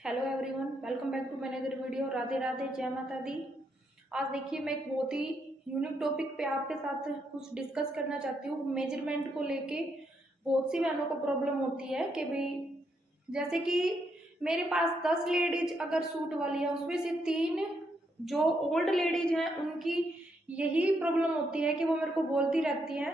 Hello everyone, welcome back to my another video. Radhe Radhe, जय माता दी। आज देखिए, मैं एक बहुत ही यूनिक टॉपिक पे आपके साथ कुछ डिस्कस करना चाहती हूँ। मेजरमेंट को लेके बहुत सी बहनों को प्रॉब्लम होती है कि भाई, जैसे कि मेरे पास 10 लेडीज अगर सूट वाली है, उसमें से 3 जो ओल्ड लेडीज हैं, उनकी यही प्रॉब्लम होती है कि वो मेरे को बोलती रहती हैं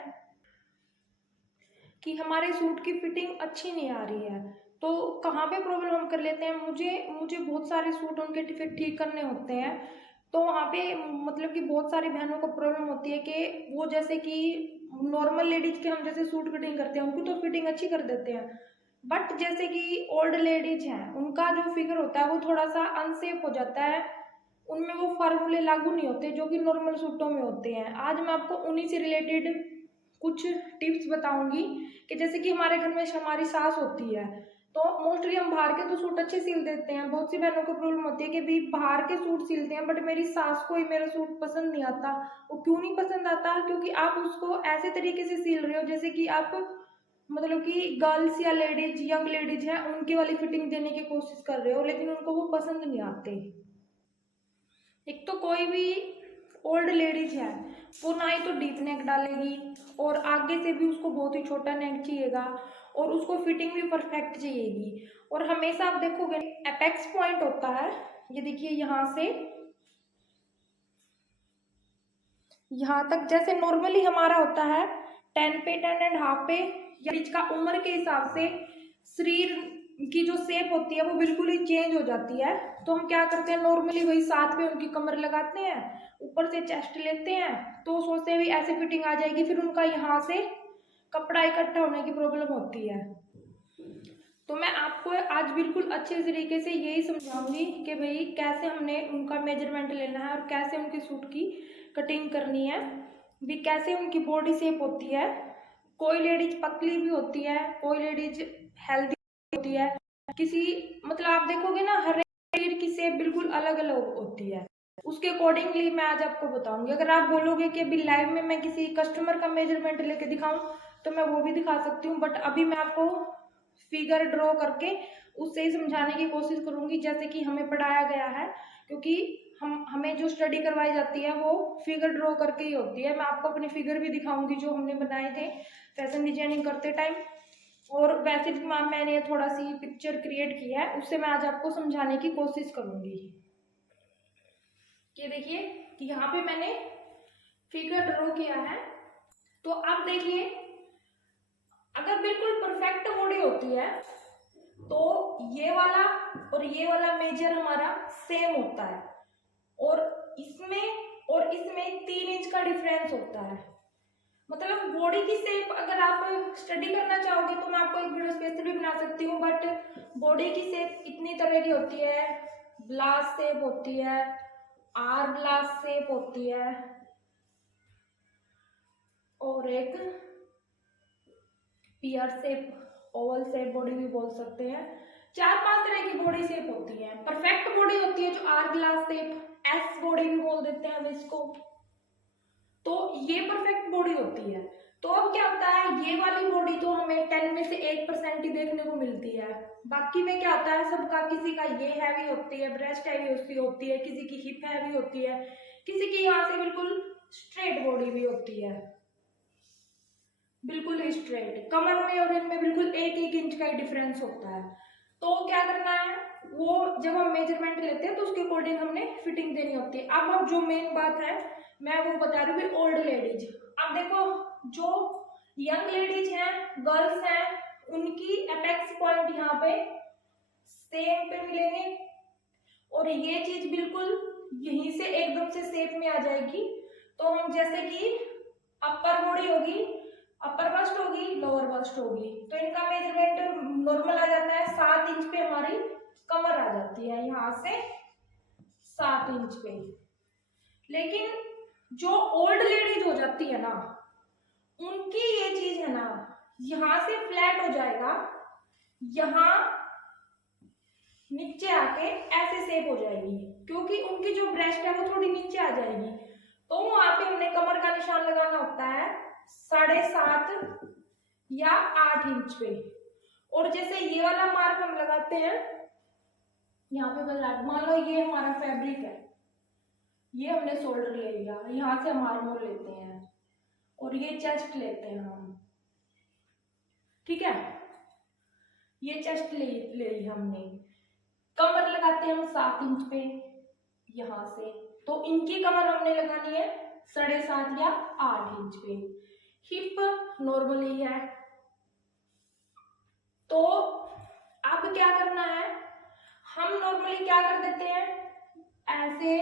कि हमारे सूट की फिटिंग अच्छी नहीं आ रही है। तो कहाँ पे प्रॉब्लम हम कर लेते हैं, मुझे मुझे बहुत सारे सूट उनके फिट ठीक करने होते हैं। तो वहाँ पे मतलब कि बहुत सारी बहनों को प्रॉब्लम होती है कि वो जैसे कि नॉर्मल लेडीज के हम जैसे सूट फिटिंग करते हैं, उनकी तो फिटिंग अच्छी कर देते हैं, बट जैसे कि ओल्ड लेडीज हैं, उनका जो फिगर होता है वो थोड़ा सा अनसेफ हो जाता है। उनमें वो फार्मूले लागू नहीं होते जो कि नॉर्मल सूटों में होते हैं। आज मैं आपको उन्हीं से रिलेटेड कुछ टिप्स बताऊंगी कि जैसे कि हमारे घर में हमारी सास होती है, तो मोस्टली हम बाहर के तो सूट अच्छे सिल देते हैं। बहुत सी बहनों को प्रॉब्लम होती है कि भाई बाहर के सूट सिलते हैं बट मेरी सास को ही मेरा सूट पसंद नहीं आता। वो क्यों नहीं पसंद आता? क्योंकि आप उसको ऐसे तरीके से सिल रहे हो जैसे कि आप मतलब कि गर्ल्स या लेडीज, यंग लेडीज हैं, उनकी वाली फिटिंग देने की कोशिश कर रहे हो, लेकिन उनको वो पसंद नहीं आते। एक तो कोई भी ओल्ड लेडीज है, वो ना ही तो डीप नेक डालेगी और आगे से भी उसको बहुत ही छोटा नेक चाहिएगा और उसको फिटिंग भी परफेक्ट चाहिएगी। और हमेशा आप देखोगे अपेक्स पॉइंट होता है, ये देखिए यहाँ से यहाँ तक, जैसे नॉर्मली हमारा होता है 10 पे, 10.5 पे, या बीच का उम्र के हिसाब से शरीर की जो शेप होती है वो बिल्कुल ही चेंज हो जाती है। तो हम क्या करते हैं, नॉर्मली वही 7 पे उनकी कमर लगाते हैं, ऊपर से चेस्ट लेते हैं, तो सोचते हैं भी ऐसे फिटिंग आ जाएगी, फिर उनका यहाँ से कपड़ा इकट्ठा होने की प्रॉब्लम होती है। तो मैं आपको आज बिल्कुल अच्छे तरीके से यही समझाऊंगी कि भाई कैसे हमने उनका मेजरमेंट लेना है और कैसे उनके सूट की कटिंग करनी है, भी कैसे उनकी बॉडी शेप होती है। कोई लेडीज पतली भी होती है, कोई लेडीज हेल्दी होती है, किसी मतलब आप देखोगे ना, हर शरीर की शेप बिल्कुल अलग अलग होती है। उसके अकॉर्डिंगली मैं आज आपको बताऊंगी। अगर आप बोलोगे कि अभी लाइव में मैं किसी कस्टमर का मेजरमेंट लेके दिखाऊं, तो मैं वो भी दिखा सकती हूँ, बट अभी मैं आपको फिगर ड्रॉ करके उससे ही समझाने की कोशिश करूंगी जैसे कि हमें पढ़ाया गया है। क्योंकि हमें जो स्टडी करवाई जाती है वो फिगर ड्रॉ करके ही होती है। मैं आपको अपने फिगर भी दिखाऊंगी जो हमने बनाए थे फैशन डिजाइनिंग करते टाइम। और वैसे भी मैम मैंने थोड़ा सी पिक्चर क्रिएट की है, उससे मैं आज आपको समझाने की कोशिश करूंगी। ये देखिए कि यहाँ पे मैंने फिगर ड्रॉ किया है। तो आप देखिए, अगर बिल्कुल परफेक्ट बॉडी होती है तो ये वाला और ये वाला मेजर हमारा सेम होता है, और इसमें 3 इंच का डिफरेंस होता है। मतलब बॉडी की शेप अगर आप स्टडी करना चाहोगे तो मैं आपको एक वीडियो स्पेशल भी बना सकती हूँ, बट बॉडी की शेप इतनी तरह की होती है। ब्लास शेप होती है, आर ब्लास शेप होती है, और एक पियर शेप, ओवल शेप बॉडी भी बोल सकते हैं। 4-5 तरह की बॉडी शेप होती है। परफेक्ट बॉडी होती है जो hourglass shape, S body भी बोल देते हैं हम इसको। तो ये परफेक्ट बॉडी होती है। तो अब क्या होता है, ये वाली बॉडी तो हमें 10 में से 1% ही देखने को मिलती है। बाकी में क्या होता है, सबका किसी का ये हैवी होती है, ब्रेस्ट हैवी होती है, किसी की हिप हैवी होती है, किसी की यहाँ से बिल्कुल स्ट्रेट बॉडी भी होती है, बिल्कुल स्ट्रेट। कमर में और इनमें बिल्कुल 1-1 इंच का ही डिफरेंस होता है। तो क्या करना है, वो जब हम मेजरमेंट लेते हैं तो उसके अकॉर्डिंग हमने फिटिंग देनी होती है। अब जो मेन बात है मैं वो बता रही हूँ, ओल्ड लेडीज। अब देखो, जो यंग लेडीज हैं, गर्ल्स हैं, उनकी अपेक्स पॉइंट यहाँ पे सेम पे मिलेंगे, और ये चीज बिल्कुल यहीं से एकदम से शेप में आ जाएगी। तो हम जैसे कि अपर बॉडी होगी, अपर बस्ट होगी, लोअर बस्ट होगी, तो इनका मेजरमेंट नॉर्मल आ जाता है 7 इंच पे, हमारी कमर आ जाती है यहाँ से 7 इंच पे। लेकिन जो ओल्ड लेडीज हो जाती है ना, उनकी ये चीज है ना, यहाँ से फ्लैट हो जाएगा, यहाँ नीचे आके ऐसे शेप हो जाएगी, क्योंकि उनकी जो ब्रेस्ट है वो थोड़ी नीचे आ जाएगी। तो वहां पे हमने कमर का निशान लगाना होता है 7.5 या 8 इंच पे। और जैसे ये वाला मार्क हम लगाते हैं यहाँ पे बदला। मान लो ये हमारा फैब्रिक है, ये हमने शोल्डर ले लिया, यहाँ से हम आर्म होल लेते हैं और ये चेस्ट लेते हैं हम, ठीक है, ये चेस्ट ले ली हमने। कमर लगाते हैं हम 7 इंच पे यहाँ से, तो इनकी कमर हमने लगानी है 7.5 या 8 इंच पे। हिप नॉर्मली है, तो अब क्या करना है, हम नॉर्मली क्या कर देते हैं, ऐसे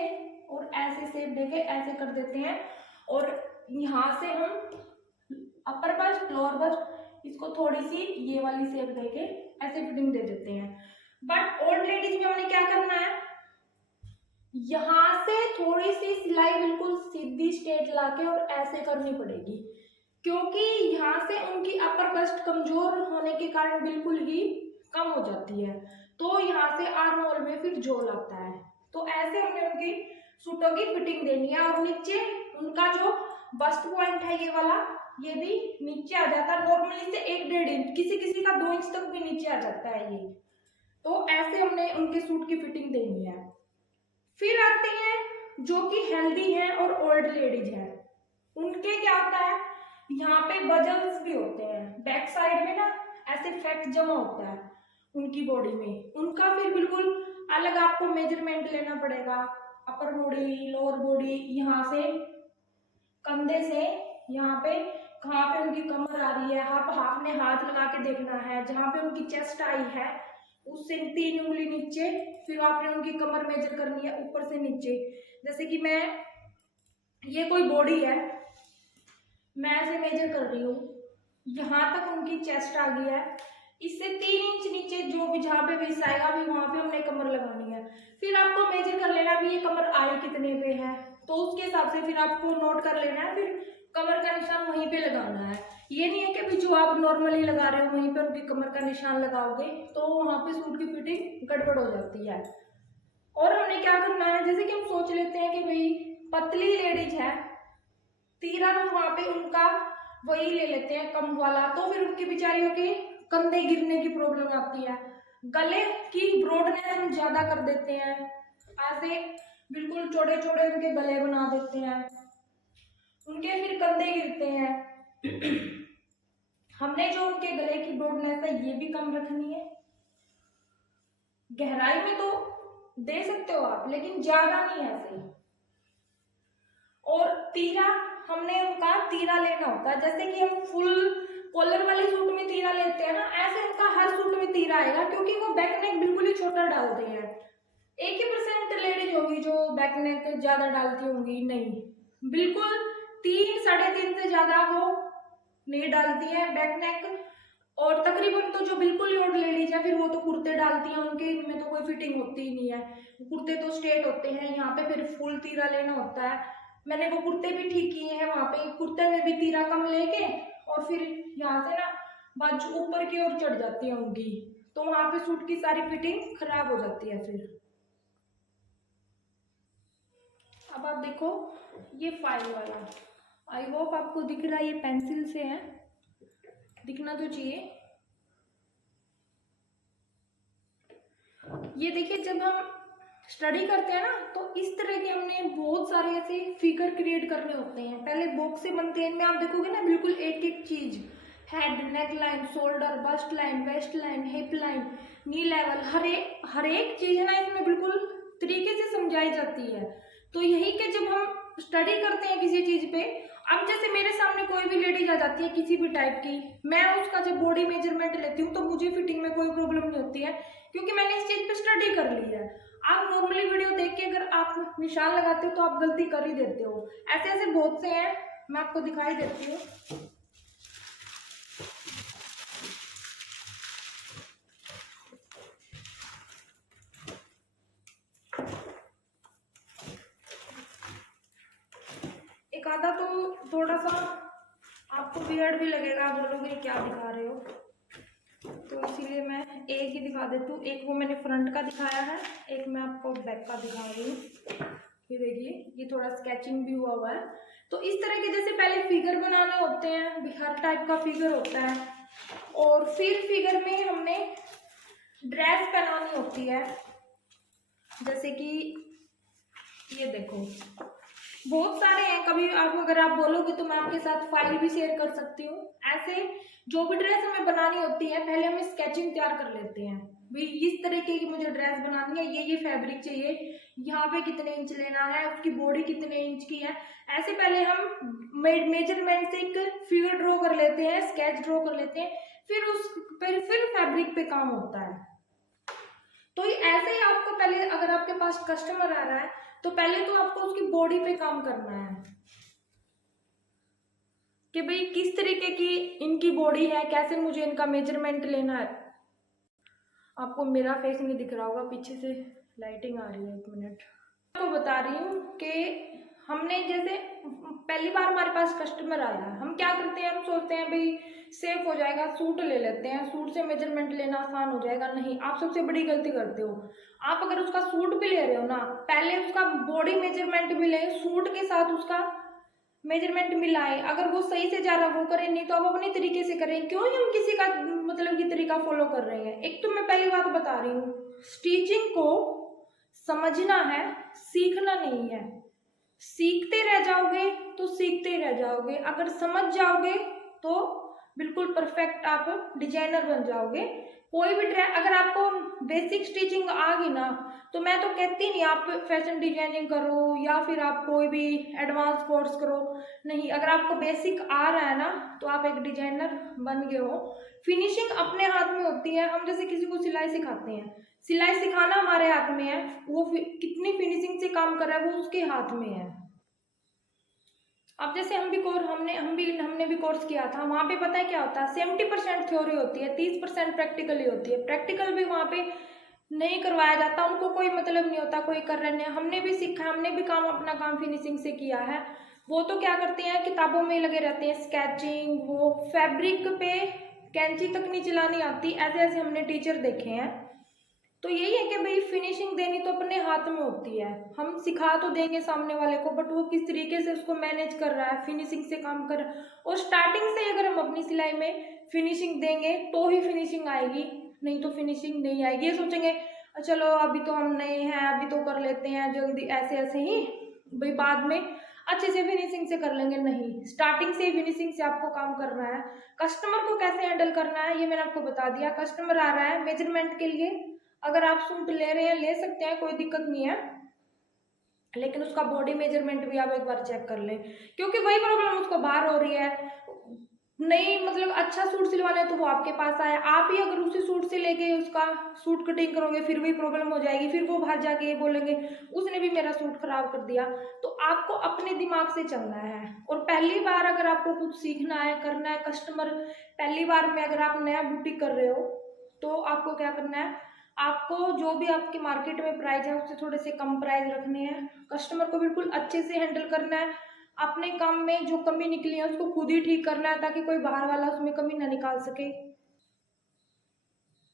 और ऐसे शेप देके ऐसे कर देते हैं और यहाँ से हम अपर बस्ट लोअर बस्ट इसको थोड़ी सी ये वाली शेप देके ऐसे फिटिंग दे देते हैं। बट ओल्ड लेडीज में हमने क्या करना है, यहाँ से थोड़ी सी सिलाई बिल्कुल सीधी स्ट्रेट लाके और ऐसे करनी पड़ेगी, क्योंकि यहाँ से उनकी अपर बस्ट कमजोर होने के कारण बिल्कुल ही कम हो जाती है, तो यहाँ से आर्म होल में फिर झोल आता है। तो ऐसे हमने उनकी सूटों की फिटिंग देनी है और नीचे उनका जो बस्ट पॉइंट है ये वाला, ये भी नीचे आ जाता है नॉर्मली से 1-1.5 इंच, किसी किसी का 2 इंच तक भी नीचे आ जाता है ये। तो ऐसे हमने उनके सूट की फिटिंग देनी है। फिर आते हैं जो कि हेल्दी हैं और ओल्ड लेडीज हैं, उनके क्या होता है, यहाँ पे बजल्स भी होते हैं, बैक साइड में ना ऐसे फैट जमा होता है उनकी बॉडी में, उनका फिर बिल्कुल अलग आपको मेजरमेंट लेना पड़ेगा। अपर बॉडी, लोअर बॉडी, यहाँ से कंधे से यहाँ पे कहाँ पे उनकी कमर आ रही है, हाथ में हाथ लगा के देखना है, जहाँ पे उनकी चेस्ट आई है उससे 3 उंगली नीचे, फिर आपने उनकी कमर मेजर करनी है ऊपर से नीचे। जैसे कि ये कोई बॉडी है, मैं ऐसे मेजर कर रही हूँ, यहाँ तक उनकी चेस्ट आ गई है, इससे 3 इंच नीचे जो भी जहाँ पे भी आएगा भी वहां पे हमने कमर लगानी है। फिर आपको मेजर कर लेना भी ये कमर आई कितने पे है, तो उसके हिसाब से फिर आपको नोट कर लेना है, फिर कमर का निशान वहीं पे लगाना है। ये नहीं है कि भी जो आप नॉर्मली लगा रहे हो वहीं पे उनकी कमर का निशान लगाओगे तो वहां पे सूट की फिटिंग गड़बड़ हो जाती है। और हमने क्या करना है, जैसे कि हम सोच लेते हैं कि भाई पतली लेडीज है, तीरा हम वहां पे उनका वही ले लेते हैं कम वाला, तो फिर उनकी बेचारियों के कंधे गिरने की प्रॉब्लम आती है। गले की ब्रॉडनेस हम ज्यादा कर देते हैं, ऐसे बिल्कुल चौड़े चौड़े उनके गले बना देते हैं, उनके फिर कंधे गिरते हैं। हमने जो उनके गले की ब्रॉडनेस है ये भी कम रखनी है। गहराई में तो दे सकते हो आप, लेकिन ज्यादा नहीं ऐसे। और तीरा हमने उनका तीरा लेना होता है, जैसे कि हम फुल कॉलर वाले सूट में तीरा लेते हैं ना, ऐसे उनका हर सूट में तीरा आएगा, क्योंकि वो बैक नेक बिल्कुल ही छोटा डालते हैं। 1% लेडीज होगी जो बैक नेक ज्यादा डालती होंगी, नहीं, बिल्कुल 3-3.5 से ज्यादा वो नहीं डालती है बैक नेक। और तकरीबन तो जो बिल्कुल ही ओल्ड लेडीज है फिर वो तो कुर्ते डालती हैं, उनके में तो कोई फिटिंग होती ही नहीं है, कुर्ते तो स्ट्रेट होते हैं, यहाँ पे फिर फुल तीरा लेना होता है। मैंने वो कुर्ते भी ठीक किए हैं, वहां पे कुर्ते में भी तीरा कम लेके और फिर यहाँ से ना बाजू ऊपर की ओर चढ़ जाती है उनकी, तो वहां पे सूट की सारी फिटिंग खराब हो जाती है फिर। अब आप देखो ये फाइल वाला, आई होप आपको दिख रहा है, ये पेंसिल से है, दिखना तो चाहिए। ये देखिए जब हम स्टडी करते हैं ना तो इस तरह के हमने बहुत सारे ऐसे फिगर क्रिएट करने होते हैं, पहले बॉक्स से बनते हैं, इनमें आप देखोगे ना बिल्कुल एक एक चीज, head, neck line, shoulder, bust line, waist line, hip line, knee level, हर एक चीज है ना इसमें बिल्कुल तरीके से समझाई जाती है। तो यही कि जब हम स्टडी करते हैं किसी चीज पे, अब जैसे मेरे सामने कोई भी लेडीज आ जाती है किसी भी टाइप की, मैं उसका जब बॉडी मेजरमेंट लेती हूँ तो मुझे फिटिंग में कोई प्रॉब्लम नहीं होती है, क्योंकि मैंने इस चीज पे स्टडी कर ली है। आप नॉर्मली वीडियो देख के अगर आप निशान लगाते हो तो आप गलती कर ही देते हो। ऐसे ऐसे बहुत से हैं, मैं आपको दिखाई देती हूँ। एक आधा तो थोड़ा सा आपको वियर्ड भी लगेगा, बोलोगे क्या दिखा रहे हो, तो इसीलिए मैं एक ही दिखा देती हूँ। एक वो मैंने फ्रंट का दिखाया है, एक मैं आपको बैक का दिखा रही हूँ। ये देखिए ये थोड़ा स्केचिंग भी हुआ है। तो इस तरह के जैसे पहले फिगर बनाने होते हैं, हर टाइप का फिगर होता है, और फिर फिगर में हमने ड्रेस पहनानी होती है। जैसे कि ये देखो, बहुत सारे हैं। कभी आप अगर आप बोलोगे तो मैं आपके साथ फाइल भी शेयर कर सकती हूँ। ऐसे जो भी ड्रेस हमें बनानी होती है, पहले हम स्केचिंग तैयार कर लेते हैं, भाई इस तरीके की मुझे ड्रेस बनानी है, ये फैब्रिक चाहिए, यहाँ पे कितने इंच लेना है, उसकी बॉडी कितने इंच की है। ऐसे पहले हम मेजरमेंट से एक फिगर ड्रॉ कर लेते हैं, स्केच ड्रॉ कर लेते हैं, फिर फैब्रिक पे काम होता है। तो ये ऐसे ही आपको पहले, अगर आपके पास कस्टमर आ रहा है तो पहले तो आपको उसकी बॉडी पे काम करना है कि भाई किस तरीके की इनकी बॉडी है, कैसे मुझे इनका मेजरमेंट लेना है। आपको मेरा फेस नहीं दिख रहा होगा, पीछे से लाइटिंग आ रही है, 1 मिनट। आपको बता रही हूँ कि हमने जैसे पहली बार हमारे पास कस्टमर आया, हम क्या करते हैं, हम सोचते हैं भाई सेफ हो जाएगा, सूट ले लेते हैं, सूट से मेजरमेंट लेना आसान हो जाएगा। नहीं, आप सबसे बड़ी गलती करते हो। आप अगर उसका सूट भी ले रहे हो ना, पहले उसका बॉडी मेजरमेंट भी ले, सूट के साथ उसका मेजरमेंट मिलाए। अगर वो सही से जा रहा वो करें, नहीं तो आप अपने तरीके से करें। क्यों ही हम किसी का मतलब की तरीका फॉलो कर रहे हैं। एक तो मैं पहली बात बता रही हूँ, स्टिचिंग को समझना है, सीखना नहीं है। सीखते रह जाओगे तो सीखते ही रह जाओगे, अगर समझ जाओगे तो बिल्कुल परफेक्ट आप डिजाइनर बन जाओगे। कोई भी ड्रेस अगर आपको बेसिक स्टिचिंग आ गई ना, तो मैं तो कहती नहीं आप फैशन डिजाइनिंग करो या फिर आप कोई भी एडवांस कोर्स करो। नहीं, अगर आपको बेसिक आ रहा है ना तो आप एक डिजाइनर बन गए हो। फिनिशिंग अपने हाथ में होती है। हम जैसे किसी को सिलाई सिखाते हैं, सिलाई सिखाना हमारे हाथ में है, वो कितनी फिनिशिंग से काम कर रहा है वो उसके हाथ में है। अब जैसे हमने भी कोर्स किया था, वहाँ पे पता है क्या होता है, 70% थ्योरी होती है, 30% प्रैक्टिकल ही होती है। प्रैक्टिकल भी वहाँ पे नहीं करवाया जाता, उनको कोई मतलब नहीं होता, कोई कर रहे हैं। हमने भी सीखा, हमने भी अपना काम फिनिशिंग से किया है। वो तो क्या करते हैं, किताबों में लगे रहते हैं, स्केचिंग, वो फैब्रिक पे कैंची तक नहीं चलानी आती, ऐसे ऐसे हमने टीचर देखे हैं। तो यही है कि भाई फिनिशिंग देनी तो अपने हाथ में होती है। हम सिखा तो देंगे सामने वाले को, बट वो किस तरीके से उसको मैनेज कर रहा है, फिनिशिंग से काम कर रहा है। और स्टार्टिंग से अगर हम अपनी सिलाई में फिनिशिंग देंगे तो ही फिनिशिंग आएगी, नहीं तो फिनिशिंग नहीं आएगी। ये सोचेंगे चलो अभी तो हम नए हैं, अभी तो कर लेते हैं जल्दी, ऐसे ऐसे ही भाई बाद में अच्छे से फिनिशिंग से कर लेंगे। नहीं, स्टार्टिंग से फिनिशिंग से आपको काम करना है। कस्टमर को कैसे हैंडल करना है ये मैंने आपको बता दिया। कस्टमर आ रहा है मेजरमेंट के लिए, अगर आप सूट ले रहे हैं ले सकते हैं, कोई दिक्कत नहीं है, लेकिन उसका बॉडी मेजरमेंट भी आप एक बार चेक कर लें, क्योंकि वही प्रॉब्लम उसको बाहर हो रही है। नहीं मतलब अच्छा सूट सिलवाना है तो वो आपके पास आया, आप ही अगर उसी सूट से लेके उसका सूट कटिंग करोगे फिर वही प्रॉब्लम हो जाएगी, फिर वो बाहर जाके ये बोलेंगे उसने भी मेरा सूट खराब कर दिया। तो आपको अपने दिमाग से चलना है। और पहली बार अगर आपको कुछ सीखना है, करना है, कस्टमर पहली बार में अगर आप नया बुटीक कर रहे हो तो आपको क्या करना है, आपको जो भी आपके मार्केट में प्राइस है उससे थोड़े से कम प्राइस रखने हैं। कस्टमर को बिल्कुल अच्छे से हैंडल करना है। अपने काम में जो कमी निकली है उसको खुद ही ठीक करना है, ताकि कोई बाहर वाला उसमें कमी ना निकाल सके।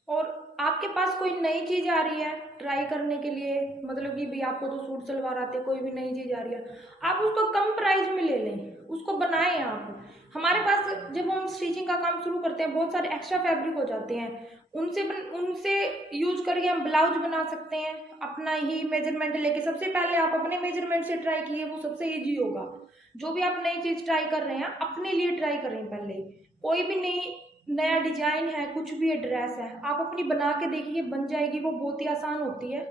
और आपके पास कोई नई चीज आ रही है ट्राई करने के लिए, मतलब कि भाई आपको तो सूट सलवार आते हैं, कोई भी नई चीज आ रही है, आप उसको कम प्राइस में ले लें, उसको बनाएं आप। हमारे पास जब हम स्टिचिंग का काम शुरू करते हैं बहुत सारे एक्स्ट्रा फैब्रिक हो जाते हैं, उनसे यूज करके हम ब्लाउज बना सकते हैं अपना ही मेजरमेंट लेके। सबसे पहले आप अपने मेजरमेंट से ट्राई कीजिए, वो सबसे ईजी होगा। जो भी आप नई चीज ट्राई कर रहे हैं अपने लिए ट्राई करें पहले। कोई भी नया डिजाइन है, कुछ भी ड्रेस है, आप अपनी बना के देखिए, बन जाएगी, वो बहुत ही आसान होती है।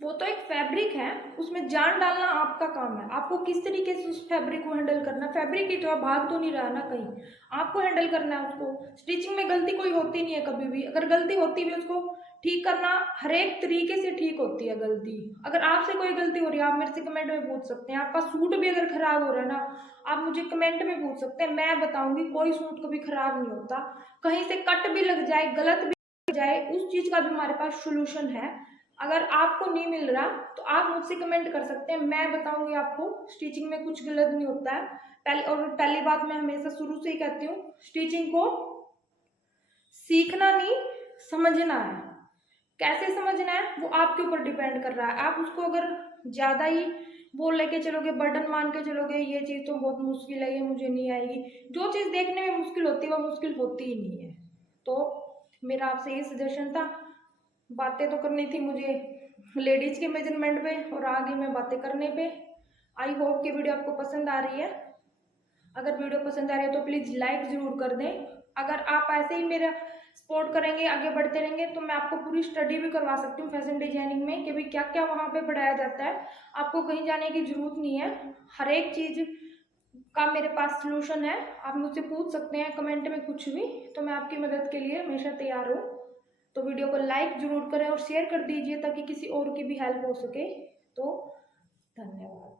वो तो एक फैब्रिक है, उसमें जान डालना आपका काम है। आपको किस तरीके से उस फैब्रिक को हैंडल करना है, फैब्रिक ही तो है, भाग तो नहीं रहा ना कहीं, आपको हैंडल करना है उसको। स्टिचिंग में गलती कोई होती नहीं है कभी भी, अगर गलती होती भी उसको ठीक करना हर एक तरीके से ठीक होती है गलती। अगर आपसे कोई गलती हो रही है आप मेरे से कमेंट में पूछ सकते हैं। आपका सूट भी अगर खराब हो रहा है ना, आप मुझे कमेंट में पूछ सकते हैं, मैं बताऊंगी। कोई सूट कभी खराब नहीं होता, कहीं से कट भी लग जाए, गलत भी लग जाए, उस चीज का भी हमारे पास सोल्यूशन है। अगर आपको नहीं मिल रहा तो आप मुझसे कमेंट कर सकते हैं, मैं बताऊंगी आपको। स्टिचिंग में कुछ गलत नहीं होता है। पहली बात मैं हमेशा शुरू से ही कहती हूँ, स्टिचिंग को सीखना नहीं समझना है। कैसे समझना है वो आपके ऊपर डिपेंड कर रहा है। आप उसको अगर ज्यादा ही वो लेके चलोगे, बर्डन मान के चलोगे, ये चीज तो बहुत मुश्किल है, ये मुझे नहीं आएगी, जो चीज देखने में मुश्किल होती है वो मुश्किल होती ही नहीं है। तो मेरा आपसे ये सजेशन था, बातें तो करनी थी मुझे लेडीज़ के मेजरमेंट पे और आगे मैं बातें करने पे। आई होप कि वीडियो आपको पसंद आ रही है। अगर वीडियो पसंद आ रही है तो प्लीज़ लाइक ज़रूर कर दें। अगर आप ऐसे ही मेरा सपोर्ट करेंगे, आगे बढ़ते रहेंगे, तो मैं आपको पूरी स्टडी भी करवा सकती हूँ फैशन डिजाइनिंग में कि भाई क्या क्या वहाँ पे पढ़ाया जाता है। आपको कहीं जाने की ज़रूरत नहीं है, हर एक चीज़ का मेरे पास सलूशन है। आप मुझसे पूछ सकते हैं कमेंट में कुछ भी, तो मैं आपकी मदद के लिए हमेशा तैयार हूँ। तो वीडियो को लाइक ज़रूर करें और शेयर कर दीजिए ताकि किसी और की भी हेल्प हो सके। तो धन्यवाद।